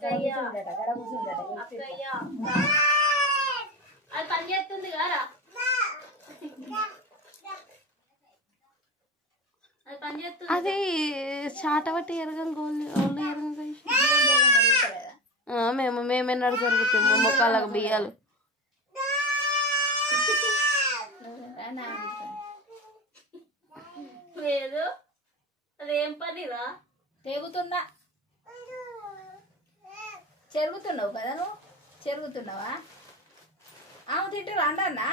అక్కయ్య అది పని చేస్తుంది కదా అది చాటబట్టి ఎరగంగా మేమెన్నడు జరుగుతాము మొక్కలకు బియ్యాలు లేదు అదేం పనిరా తెగుతున్నా చెరుగుతున్నావు కదా నువ్వు చెరుగుతున్నావా ఆమె తింటారు అండన్నా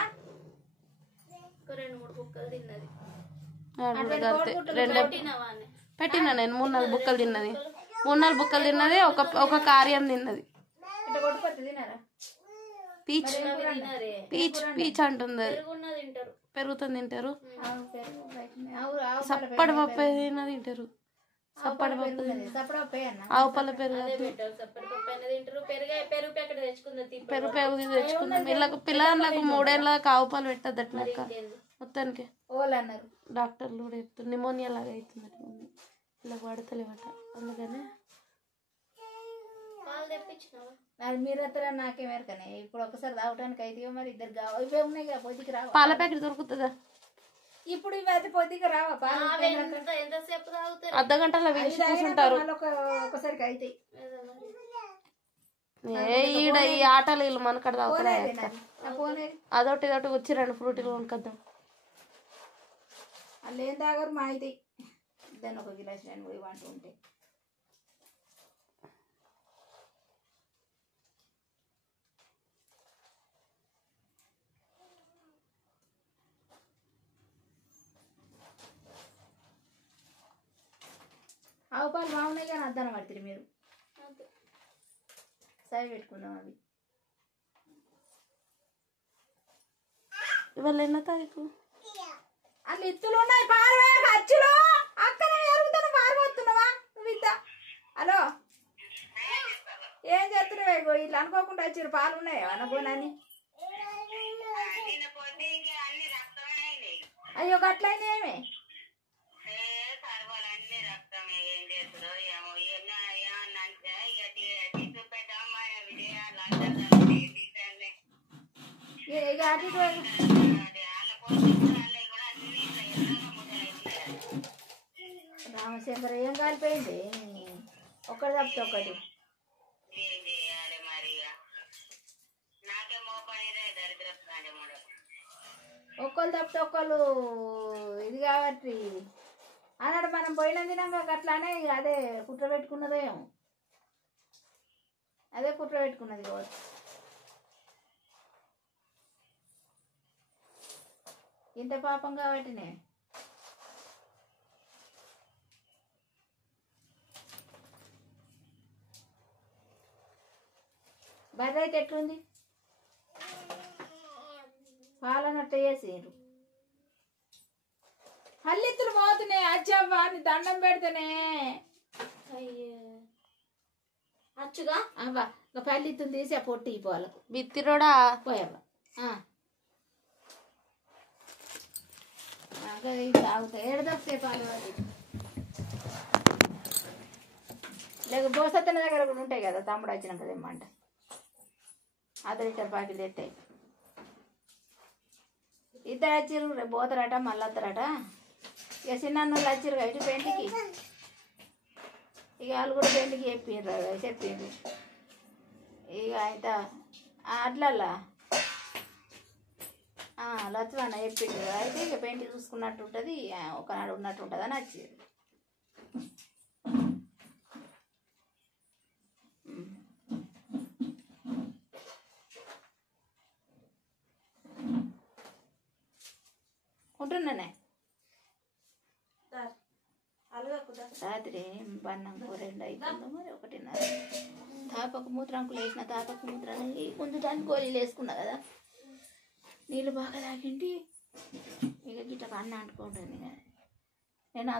2-3 బుక్కలు తిన్నది పెట్టినా నేను 3-4 బుక్కలు తిన్నది 3-4 బుక్కలు తిన్నది ఒక కార్యం తిన్నది పీచ్ పీచ్ పీచ్ అంటుంది పెరుగుతుంది తింటారు సప్పడి పప్పు ఏదైనా తింటారు సప్పడి పప్పు ఆవు పళ్ళ పెరుగు పెరుగు తెచ్చుకుందాం వీళ్ళకు పిల్లలకు 3 ఏళ్ళకి ఆవు పాలు పెట్టద్దట నాకు మొత్తానికి డాక్టర్లు కూడా చెప్తారు నిమోనియా లాగా అవుతుందట ఇలా పడతలేవట అందుకనే అది మీరు ఎత్తరా నాకేమేరకనే ఇప్పుడు ఒకసారి తాగడానికి అయితే మరి ఇద్దరు కావాలి ఇవే ఉన్నాయి కదా పొద్దుకి రావా పాల ప్యాకెట్ దొరుకుతుందా ఇప్పుడు ఇవి అయితే పొద్దుకి రావా ఎంతసేపు తాగుతారు అర్ధగంటలో కూర్చుంటారు ఒకసారికి అయితే ఈడ ఈ ఆటలు వీళ్ళు మనకడ తాగుతారా అదొకటి ఇదొకటి వచ్చి 2 ఫ్రూటీలు కొనుక్కొద్దాం వాళ్ళు ఏం తాగరు మా అయితే దాన్ని ఒక గిలాస్ నేను పోయి వంట ఉంటే ఆవు పాలు బాగున్నాయి కానీ అద్దానం పడుతుంది మీరు సరి పెట్టుకుందాం అవి ఇవాళ ఎన్నో తారీఖు అట్లా ఇత్తులు ఉన్నాయి పారవే ఖర్చులు అక్కనే ఎరుగుతాను పారిపోతున్నావా నువ్వు ఇంత హలో ఏం చేస్తున్నావే ఇట్లా అనుకోకుండా వచ్చారు పాలు ఉన్నాయా అనుకోనని అయ్యో గట్లయినా ఇక అటు రామచంద్ర ఏం కాలిపోయింది ఒకటి తప్పితే ఒకటి ఒక్కళ్ళు తప్పితే ఒక్కళ్ళు ఇది కాబట్టి అన్నాడు మనం పోయిన దినంగా అట్లానే అదే కుట్ర పెట్టుకున్నదేమో అదే కుట్ర పెట్టుకున్నది కావచ్చు ఇంత పాపం కాబట్టినే బర్రె అయితే ఎట్లుంది పాలనట్టు వేసారు హల్లిత్తులు పోతున్నాయి అచ్చవ్వా అని దండం పెడితేనే అచ్చుగా అవ్వా ఒక పల్లిత్తులు తీసి ఆ పొట్టి వాళ్ళకు బిత్తిరోడా పోయవ్వా తాగుతా ఏడదొస్తే పాలు లేక బోసత్తన దగ్గర కూడా ఉంటాయి కదా తమ్ముడు వచ్చినాక తెమ్మంట అర్ధ లీటర్ ప్యాకెట్ తెస్తాయి ఇద్దరు వచ్చిర్రు రేపు పోతారట మళ్ళీ వస్తారట ఇక చిన్న వచ్చిర్రు ఇటు పెంటికి ఇక వాళ్ళు కూడా పెంటికి చెప్పిండ్రు ఇక అయితే అట్లల్లా లచ్చవన్న చెప్పిండు అయితే ఇక పెయింట్ చూసుకున్నట్టు ఉంటుంది ఒకనాడు ఉన్నట్టు ఉంటుంది అని వచ్చేది ఉంటున్నానే రాత్రి బన్నం 2 అయిపోయిందో మరి 1:30 తాపకు మూత్రాంకులు వేసిన తాపకు మూత్రాన్ని కొంచెం గోళీలు వేసుకున్నా కదా నీళ్ళు బాగా తాగింటి ఇక గిట్ట కన్ను అంటుకుంటుంది నేను